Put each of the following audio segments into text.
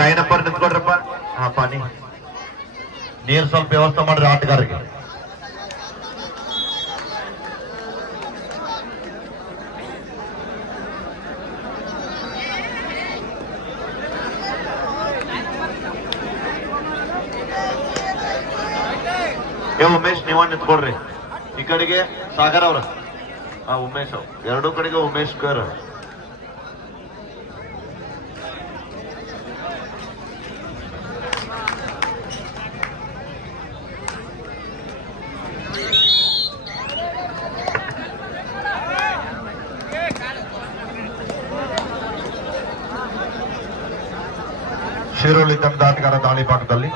Line number ನಿಂತ್ಕೊಡ್ರಪ್ಪ. ಹಾ ಪಾನಿ ನೀರು ಸ್ವಲ್ಪ ವ್ಯವಸ್ಥೆ ಮಾಡ್ರಿ ಆಟಗಾರರಿಗೆ. ಉಮೇಶ್ ನೀವ ನಿಂತ್ಕೊಡ್ರಿ ಈ ಕಡೆಗೆ. ಸಾಗರ್ ಅವ್ರ ಉಮೇಶ್ ಎರಡೂ ಕಡೆಗೆ ಉಮೇಶ್ ಕರ್. ಶಿರೋಳಿ ತಂಡದ ಆಟಗಾರ ದಾಳಿ ಭಾಗದಲ್ಲಿ.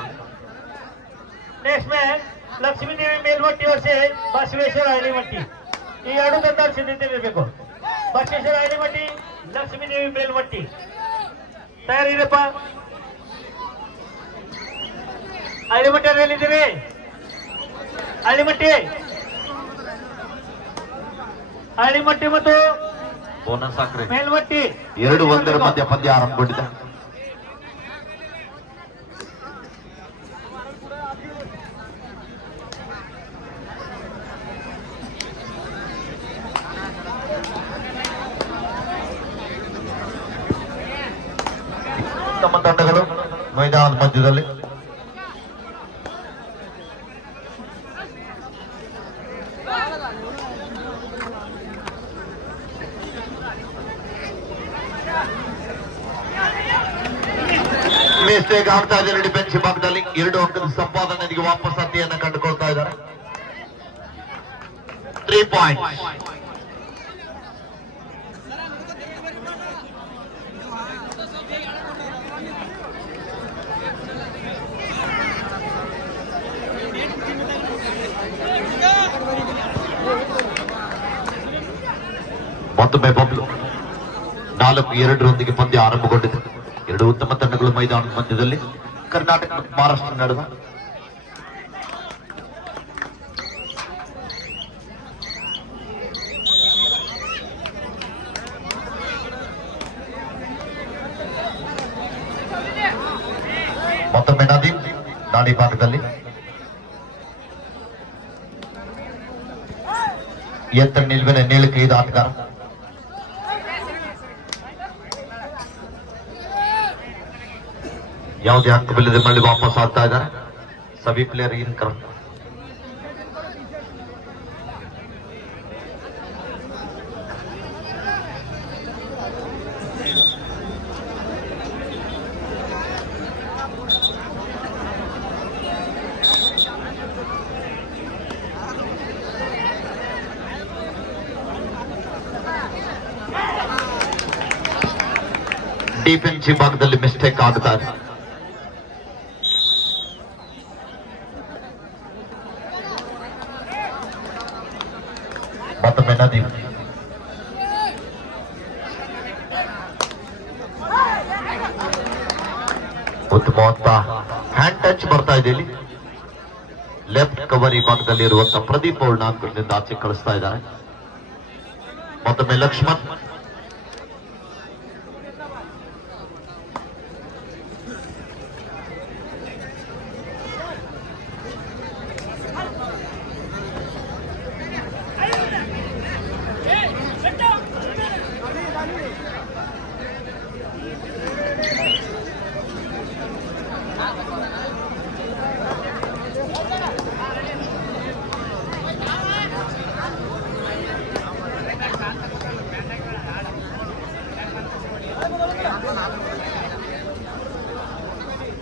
ನೆಕ್ಸ್ಟ್ ಮ್ಯಾಚ್ ಲಕ್ಷ್ಮೀದೇವಿ ಮೇಲ್ಮಟ್ಟಿ ವರ್ಷ ಬಸವೇಶ್ವರ ಹಳ್ಳಿಮಟ್ಟಿ. ಈ ಎರಡು ತಂಡ ಸಿದ್ಧತೆಯಿರಬೇಕು. ಬಸವೇಶ್ವರ ಹಳ್ಳಿಮಟ್ಟಿ, ಲಕ್ಷ್ಮೀದೇವಿ ಮೇಲ್ಮಟ್ಟಿ ತಯಾರಿರಪ್ಪ. ಹಳ್ಳಿಮಟ್ಟಿ ಎಲ್ಲಿದ್ದೀರಿ? ಹಳ್ಳಿಮಟ್ಟಿ ಹಳ್ಳಿಮಟ್ಟಿ ಮತ್ತು ಬೋನಸ್ ಹಾಕ್ರಿ. ಮೇಲ್ಮಟ್ಟಿ 2-1 ಮಧ್ಯ ಪಂದ್ಯ ಆರಂಭಗೊಂಡಿದೆ. ತಮ್ಮ ತಂಡಗಳು ಮೈದಾನದ ಮಧ್ಯದಲ್ಲಿ. ಮಿಸ್ಟೇಕ್ ಆಗ್ತಾ ಇದೆ ಎರಡು ಬೆಂಚ್ ಭಾಗದಲ್ಲಿ. 2 ಅಂಕದ ಸಂಪಾದನೆಗೆ ವಾಪಸ್ ಅತಿಯನ್ನು ಕಂಡುಕೊಳ್ತಾ ಇದ್ದಾರೆ. 3 ಪಾಯಿಂಟ್ಸ್. ಮತ್ತೊಮ್ಮೆ ಬಬ್ಲು 4-2 ಪಂದ್ಯ ಆರಂಭಗೊಂಡಿದೆ. 2 ಉತ್ತಮ ತಂಡಗಳು ಮೈದಾನದ ಮಧ್ಯದಲ್ಲಿ. ಕರ್ನಾಟಕ ಮತ್ತು ಮಹಾರಾಷ್ಟ್ರ ನಡೆದ ಮತ್ತೊಮ್ಮೆ ನದೀಮ್ ದಾಳಿ ಭಾಗದಲ್ಲಿ. ಎತ್ತರ ನಿಲುವಿನ 7 ಆಟಗಾರ. ಯಾವುದೇ ಅಂಕವಿಲ್ಲದೆ ಮళ్ళీ ವಾಪಸ್ ಆಗ್ತಾ ಇದ್ದಾರೆ. ಸಭಿ ಪ್ಲೇಯರ್ ಇನ್ ಕರೆಕ್ಟ್. ಡಿಫೆನ್ಸಿವ್ ಭಾಗದಲ್ಲಿ ಮಿಸ್ಟೇಕ್ ಆಗ್ತಾ ಇದೆ. ಮತ್ತೊಮ್ಮೆ ನದೀಮ್. ಉತ್ತಮವಾದ ಹ್ಯಾಂಡ್ ಟಚ್ ಬರ್ತಾ ಇದೆ ಇಲ್ಲಿ. ಲೆಫ್ಟ್ ಕವರ್ ಈ ಭಾಗದಲ್ಲಿ ಇರುವಂತಹ ಪ್ರದೀಪ್ ಅವ್ರನ್ನ ಅಂಕದಿಂದ ಆಚೆ ಕಳಿಸ್ತಾ ಇದ್ದಾರೆ. ಮತ್ತೊಮ್ಮೆ ಲಕ್ಷ್ಮಣ್.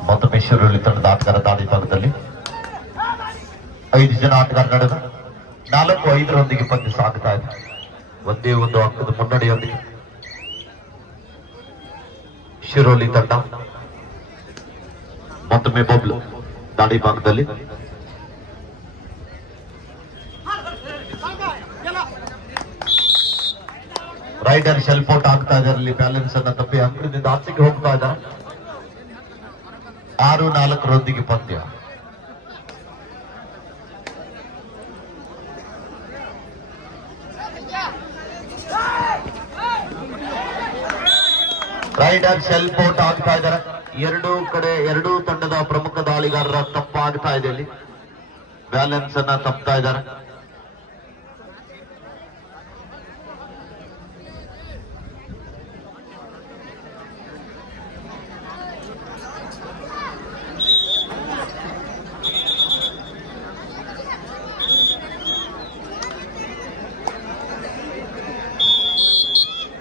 ಮತ್ತೊಮ್ಮೆ ಶಿರೋಳಿ ತಂಡದ ಆಟಗಾರ ದಾಳಿ ಭಾಗದಲ್ಲಿ. 5 ಜನ ಆಟಗಾರ ನಡೆದ 4-5 ಪಂದ್ಯ ಸಾಗುತ್ತಾ ಇದೆ. ಒಂದೇ ಒಂದು ಅಂಕದ ಮುನ್ನಡೆಯೊಂದಿಗೆ ಶಿರೋಳಿ ತಂಡ. ಮತ್ತೊಮ್ಮೆ ಬಬ್ಲು ದಾಳಿ ಭಾಗದಲ್ಲಿ. ರೈಡರ್ ಶೆಲ್ಫ್ ಔಟ್ ಆಗ್ತಾ ಇದ್ದಾರೆ. ಬ್ಯಾಲೆನ್ಸ್ ಅನ್ನ ತಪ್ಪಿ ಅಂಕದಿಂದ ಆಚೆಗೆ ಹೋಗ್ತಾ ಇದ್ದಾರೆ. 6-4 ಪಂದ್ಯ. ರೈಡರ್ ಶೆಲ್ಫ್ ಔಟ್ ಆಗ್ತಾ ಇದ್ದಾರೆ. ಎರಡೂ ತಂಡದ ಪ್ರಮುಖ ದಾಳಿಗಾರರ ತಪ್ಪಾಗ್ತಾ ಇದೆ ಇಲ್ಲಿ. ಬ್ಯಾಲೆನ್ಸ್ ಅನ್ನ ತಪ್ತಾ ಇದ್ದಾರೆ.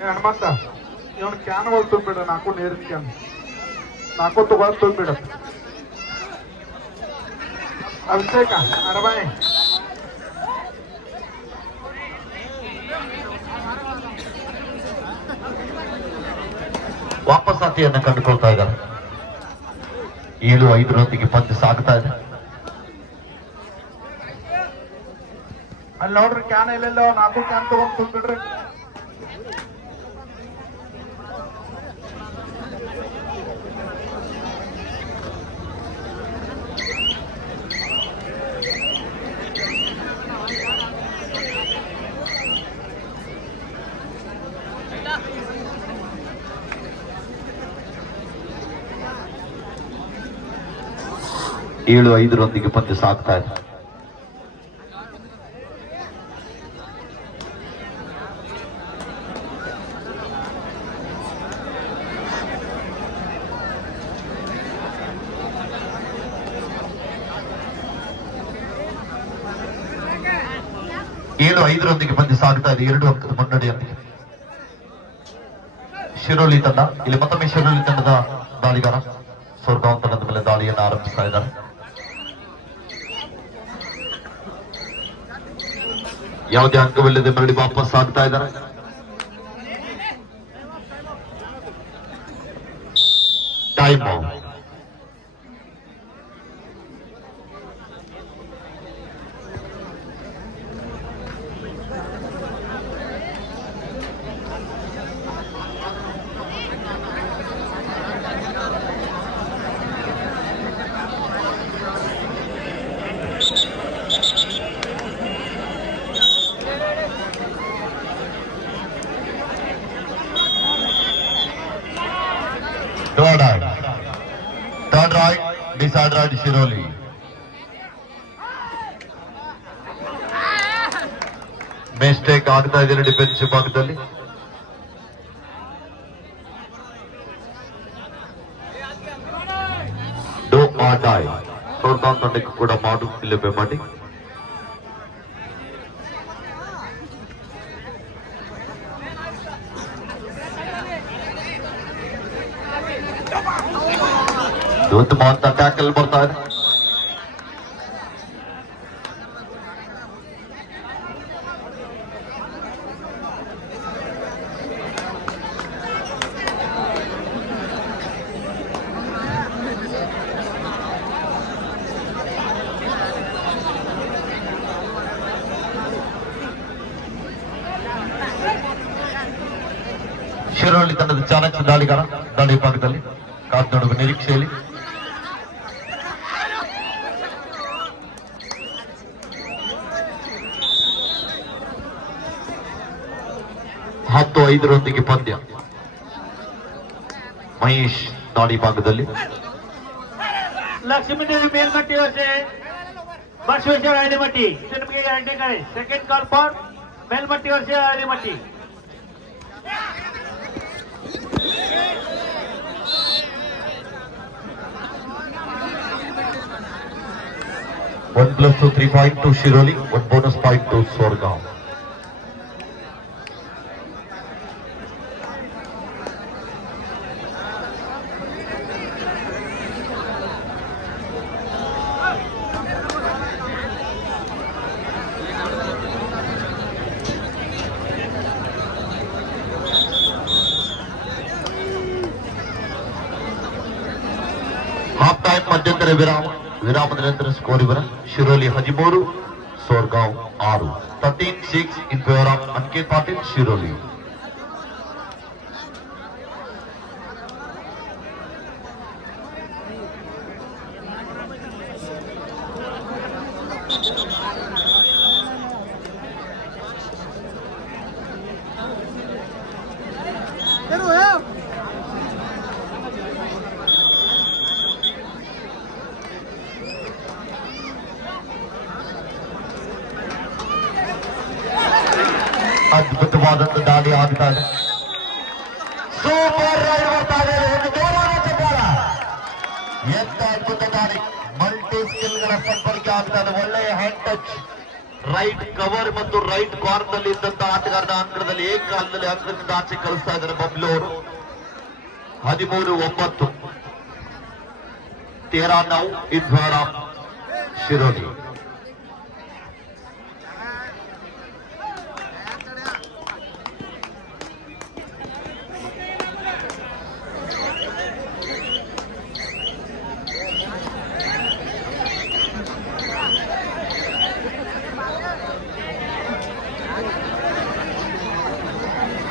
ಹನುಮಂತ ಇವನು ಕ್ಯಾನ್ ಒಳಗೆ ತುಂಬಿಡ, ನಾಲ್ಕು ನೀರಿನ ಕ್ಯಾನ್ 4 ತಗೊಂಡು ತುಂಬಿಡ. ಅಭಿಷೇಕ ಅರಬಾಯಿ ವಾಪಸಾತಿಯನ್ನ ಕಂಡುಕೊಳ್ತಾ ಇದ್ದಾರೆ. 7-5 ಪಂದ್ಯ ಸಾಗ್ತಾ ಇದೆ. ಅಲ್ಲಿ ನೋಡ್ರಿ ಕ್ಯಾನ್ ಇಲ್ಲೆಲ್ಲ 4 ಕ್ಯಾನ್ ತಗೊಂಡು ತುಂಬಿಡ್ರಿ. ಏಳು 5 ಪಂದ್ಯ ಸಾಗ್ತಾ ಇದೆ. ಏಳು 5 ಪಂದ್ಯ ಸಾಗ್ತಾ ಇದೆ. 2 ಅಂಕದ ಮುನ್ನಡೆಯೊಂದಿಗೆ ಶಿರೋಲಿ ತಂಡ. ಇಲ್ಲಿ ಮತ್ತೊಮ್ಮೆ ಶಿರೋಲಿ ತಂಡದ ದಾಳಿಗಾರ ಸೋರ್ಗಾಂವ್ ತಂಡದ ಮೇಲೆ ದಾಳಿಯನ್ನು ಆರಂಭಿಸ್ತಾ ಇದ್ದಾರೆ. ಯಾವುದೇ ಅಂಕವಿಲ್ಲದೆ ಮರಳಿ ವಾಪಸ್ ಆಗ್ತಾ ಇದ್ದಾರೆ. Time third right, beside right Shiroli. Mistake ಆಗ್ತಾ ಇದೆ ಡಿಫೆನ್ಸಿವ್ ಭಾಗದಲ್ಲಿ. ಡೋ ಆರ್ ಡೈ ಸೋರ್ಗಾಂವ್ ತಂಡಕ್ಕೆ ಕೂಡ ಮಾಡುತ್ತಿಲ್ಲ ಮಾಡಿ. ಉತ್ತಮವಾದ ಟ್ಯಾಕಲ್ ಬರ್ತಾ ಇದೆ. ಶಿರೋಲಿ ತಂಡದ ಚಾಣಕ್ಯ ದಾಳಿಗಾರ ದಾಳಿ ಭಾಗದಲ್ಲಿ ಕಾದು ನೋಡುವ ನಿರೀಕ್ಷೆಯಲ್ಲಿ. 10-5 ಪಂದ್ಯ. ಮಹೇಶ್ ದಾಳಿ ಭಾಗದಲ್ಲಿ. ಲಕ್ಷ್ಮೀದೇವಿ ಮೇಲ್ಮಟ್ಟಿ ವರ್ಷೆ ಬಸವೇಶ್ವರ ಹಳ್ಳಿಮಟ್ಟಿ. ಇದು ನಿಮಗೆ 2ನೇ ಕಡೆ. Second call for Melmatti versus Hallimatti. +2 3 point to Shiroli, 1 bonus point to Sorgaon. Half time ಮಧ್ಯಂತರ ವಿರಾಮದ ನಂತರ ಸ್ಕೋರ್ ಇವರ ಶಿರೋಲಿ 13, ಸೋರ್ಗಾಂವ್ 6. 13-6 in favor of Anket Patil, Shiroli. ಅದ್ಭುತವಾದಂತ ದಾಳಿ ಆಗ್ತಾ ಇದೆ. ಸೂಪರ್ ರೈಡ್ ಬರ್ತಾ ಇದೆ. ಒಂದು ಜೋರಾದ ಚಪ್ಪಾಳ. ಎಂತ ಅದ್ಭುತ ದಾಳಿ. ಮಲ್ಟಿ ಸ್ಕಿಲ್ ಗಳ ಸಂಪರ್ಕ ಆಗ್ತಾ ಇದೆ. ಒಳ್ಳೆಯ ಹ್ಯಾಂಡ್ ಟಚ್. ರೈಟ್ ಕವರ್ ಮತ್ತು ರೈಟ್ ಕಾರ್ನರ್ ನಲ್ಲಿ ಇದ್ದಂತ ಆಟಗಾರನ ಅಂಕಣದಲ್ಲಿ ಏಕಕಾಲದಲ್ಲಿ ಅಂಕದಿಂದ ಆಚೆ ಕಳಿಸ್ತಾ ಇದ್ದಾರೆ ಬಬ್ಲು ಅವರು. 13-9 13-9 ಇನ್ ಫೇವರ್ ಆಫ್ ಶಿರೋಲಿ.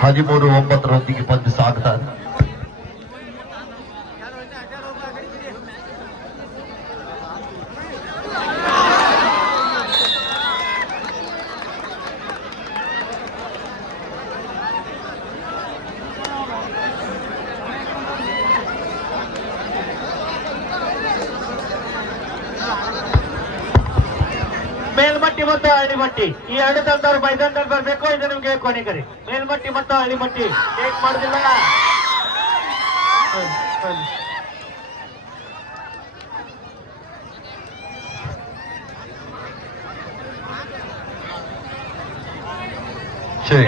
ಹದಿಮೂರು 9 ಪಂದ್ಯ ಸಾಗ್ತಾ ಇದೆ. ಮೇಲ್ಮಟ್ಟಿ ಮತ್ತು ಹಳ್ಳಿಮಟ್ಟಿ ಈ ಎರಡು ತಂದವರು ಮೈದಾನದಲ್ಲಿ ಬರಬೇಕು. ಇದು ನಿಮಗೆ ಕೊನೆಗರಿ. ಮೇಲ್ಮಟ್ಟಿ ಮತ್ತು ಹಳ್ಳಿಮಟ್ಟಿ ಟೇಕ್ ಮಾಡುದಿಲ್ಲ.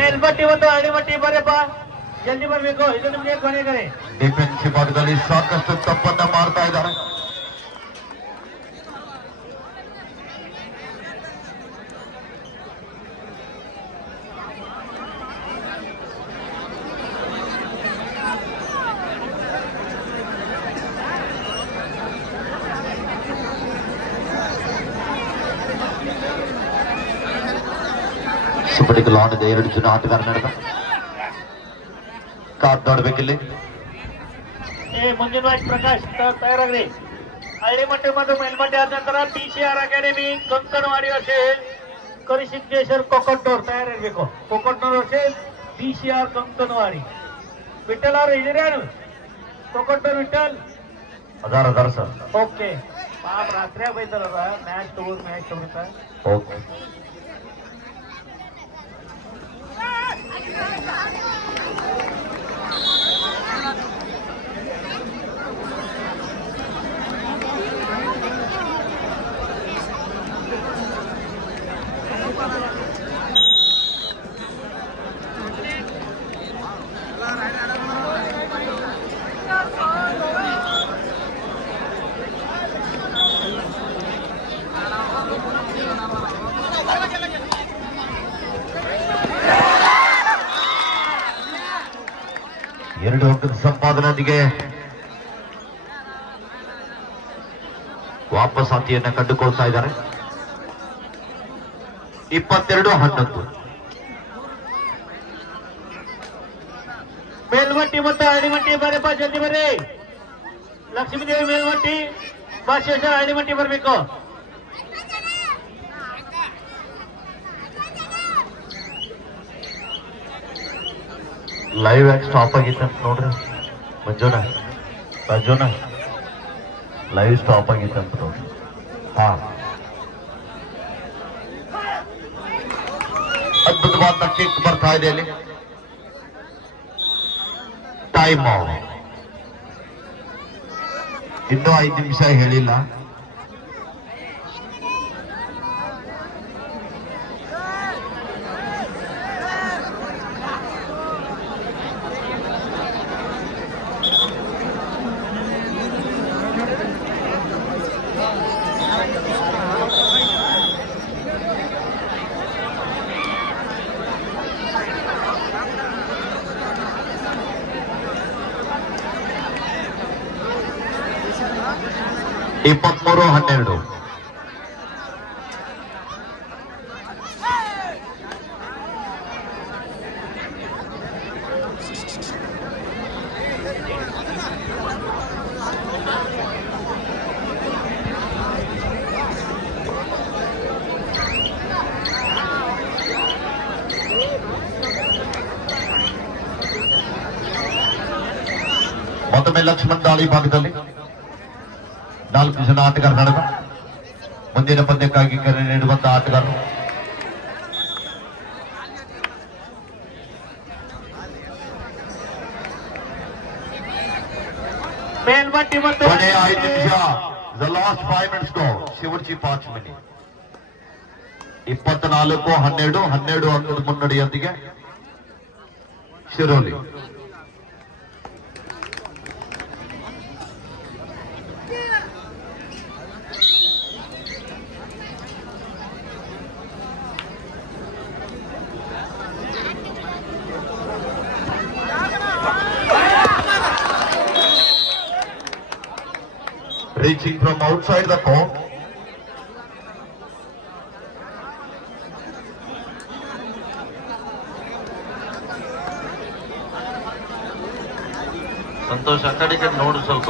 ಮೇಲ್ಮಟ್ಟಿ ಮತ್ತು ಹಳ್ಳಿಮಟ್ಟಿ ಬರಪ್ಪ, ಜಲ್ದಿ ಬರಬೇಕು. ಇದು ನಿಮಗೆ ಕೊನೆಗರಿ. ಡಿಫೆನ್ಸಿವ್ ಭಾಗದಲ್ಲಿ ಸಾಕಷ್ಟು ತಪ್ಪನ್ನ ಮಾಡ್ತಾ ಇದ್ದಾರೆ. ಸುಪಡಿಗೆ ಲಾಂಡ್ ಇದೆ. 2 ಜನ ಆಟಗಾರ ನಡೆದ ಕಾದ್ ನೋಡ್ಬೇಕಿಲ್ಲಿ. ಮುಂದಿನ ಮ್ಯಾಚ್ ಪ್ರಕಾಶ್ ತಯಾರಾಗ್ರಿ. ಹಳ್ಳಿಮಟ್ಟಿ ಮತ್ತು ಮೇಲ್ಮಟ್ಟಿ ಆದ ನಂತರ PCR academy Kankanwadi versus Karisiddeshwar Kokatnur ತಯಾರಾಗಬೇಕು. Kokatnur versus PCR Kankanwadi. ವಿಠಲ್ ಅವರು ಇದ್ದೀರಾ? ಕೊಕ್ಕಟ್ನೂರ್ ವಿಠಲ್ ಅದಾರ ಸರ್. ಓಕೆ. ಪಾಪ ರಾತ್ರಿ ಬೈತಾರಲ್ಲ ಮ್ಯಾಚ್ ತಗೋತ. ಓಕೆ. ಎರಡು ಅಂಕದ ಸಂಪಾದನೆಯೊಂದಿಗೆ ವಾಪಸ್ ಅಂತಿಯನ್ನ ಕಂಡುಕೊಳ್ತಾ ಇದ್ದಾರೆ. 22-11 ಮೇಲ್ಮಟ್ಟಿ ಮತ್ತು ಹಳ್ಳಿಮಟ್ಟಿ ಬರಪ್ಪ, ಜಲ್ದಿ ಬರ್ರಿ. ಲಕ್ಷ್ಮೀದೇವಿ ಮೇಲ್ಮಟ್ಟಿ, ಬಸವೇಶ್ವರ ಹಳ್ಳಿಮಟ್ಟಿ ಬರಬೇಕು. ಲೈವ್ ಯಾಕೆ ಸ್ಟಾಪ್ ಆಗಿತ್ತು ಅಂತ ನೋಡ್ರಿ. ಮಂಜುನ ಲೈವ್ ಸ್ಟಾಪ್ ಆಗಿತ್ತು ಅಂತ ನೋಡ್ರಿ. ಹಾ, ಅದ್ಭುತವಾದ ಕಿಕ್ ಬರ್ತಾ ಇದೆ ಅಲ್ಲಿ. ಟೈಮ್ ಇನ್ನೂ 5 ನಿಮಿಷ ಹೇಳಿಲ್ಲ. ಇಪ್ಪತ್ಮೂರು 12 ಮತ್ತೊಮ್ಮೆ ಲಕ್ಷ್ಮಣ್ ದಾಳಿ ಭಾಗದಲ್ಲಿ 4 ಜನ ಆಟಗಾರರು ನಡೆದ. ಮುಂದಿನ ಪಂದ್ಯಕ್ಕಾಗಿ ಕರೆ ನೀಡುವಂತಹ ಆಟಗಾರರು ಹಳ್ಳಿಮಟ್ಟಿ ಮತ್ತು ಕೊನೆಯ 5 ನಿಮಿಷ. ದ ಲಾಸ್ಟ್ 5 minutes ಗೋ. शेवटची 5 ಮಿನಿಟ್. 24-12 ಅಂಕದ ಮುನ್ನಡೆಯೊಂದಿಗೆ ಶಿರೋಲಿ. Reaching from outside the court. Santosh ಆ ಕಡೆಗೆ ನೋಡು ಸ್ವಲ್ಪ.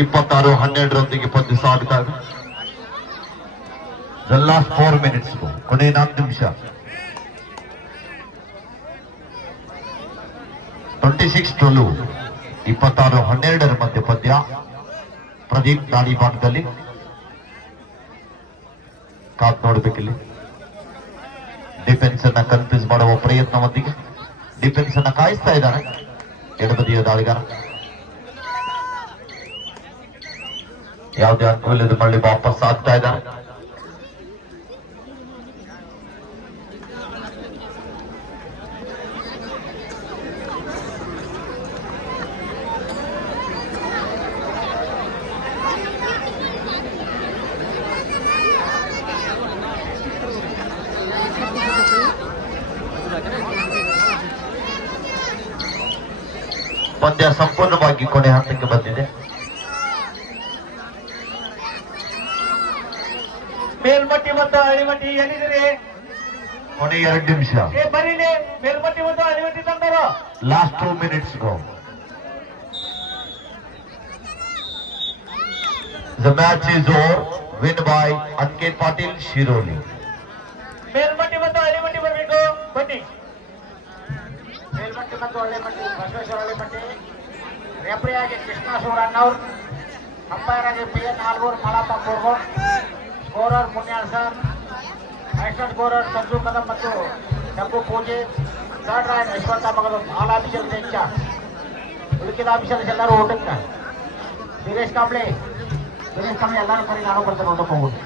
ಇಪ್ಪತ್ತಾರು 12 ಪಂದ್ಯ ಸಾಗ್ತಾ ಇದೆ. ದ ಲಾಸ್ಟ್ 4 minutes ಕೊನೆಯ 4 ನಿಮಿಷ. 26-12 26-12 ಮಧ್ಯ ಪಂದ್ಯ. ಪ್ರದೀಪ್ ದಾಳಿ ಭಾಗದಲ್ಲಿ ಕಾತ್ ನೋಡ್ಬೇಕಿಲ್ಲಿ. ಡಿಫೆನ್ಸ್ ಅನ್ನ ಕನ್ಫ್ಯೂಸ್ ಮಾಡುವ ಪ್ರಯತ್ನವೊಂದಿಗೆ ಡಿಫೆನ್ಸ್ ಅನ್ನ ಕಾಯಿಸ್ತಾ ಇದ್ದಾನೆ ಎಡಬದಿಯ ದಾಳಿಗಾರ. ಯಾವುದೇ ಅನುಕೂಲದ ಮಳ್ಳಿ ವಾಪಸ್ ಆಗ್ತಾ ಇದ್ದಾರೆ. ಪಂದ್ಯ ಸಂಪೂರ್ಣವಾಗಿ ಕೊನೆ ಹಂತಕ್ಕೆ ಬಂದಿದೆ. ಮೇಲ್ಮಟ್ಟಿ ಮತ್ತು ಹಳ್ಳಿಮಟ್ಟಿ ಏನಿದ್ದೀರಿ? ಕೊನೆ 2 ನಿಮಿಷ. ಬರೀಲಿ ಮೇಲ್ಮಟ್ಟಿ ಮತ್ತು ಹಳ್ಳಿಮಟ್ಟಿ ತಂದರು. Last 2 minutes go. The match is over. Win by Anket Patil, Shiroli. ಮೇಲ್ಮಟ್ಟಿ ಮತ್ತು ಹಳ್ಳಿಮಟ್ಟಿ ಬರಬೇಕು. ಬನ್ನಿ. ಮೇಲ್ಮಟ್ಟಿ ಮತ್ತು ಹಳ್ಳಿಮಟ್ಟಿ ಬಸವೇಶ್ವರ ಹಳ್ಳಿಮಟ್ಟಿ. ರೆಫ್ರಿ ಆಗಿ ಕೃಷ್ಣ ಸೂರಣ್ಣವ್ರು, ಅಂಪೈರ್ ಆಗಿ PN Nalgur Malappa Korgod, scorer Munyal sir, assistant scorer Sanju Kadam ಮತ್ತು ಡಬ್ಬು ಪೂಜೆ, ಥರ್ಡ್ ರಾಯನ್ ಯಶವಂತ ಮಗಲು, ಆಲ್ ಆಫೀಸರ್ಸ್ ಹೆಚ್ಚ, ಉಳಿಕಿದ ಆಫೀಸರ್ಸ್ ಎಲ್ಲರೂ ಊಟಕ್ಕೆ. ಸುರೇಶ್ ಕಾಂಬ್ಳೆ ಎಲ್ಲರೂ ಕರಿ ನಾನು ಬರ್ತಾರೆ ಊಟಕ್ಕೆ ಹೋಗುದು.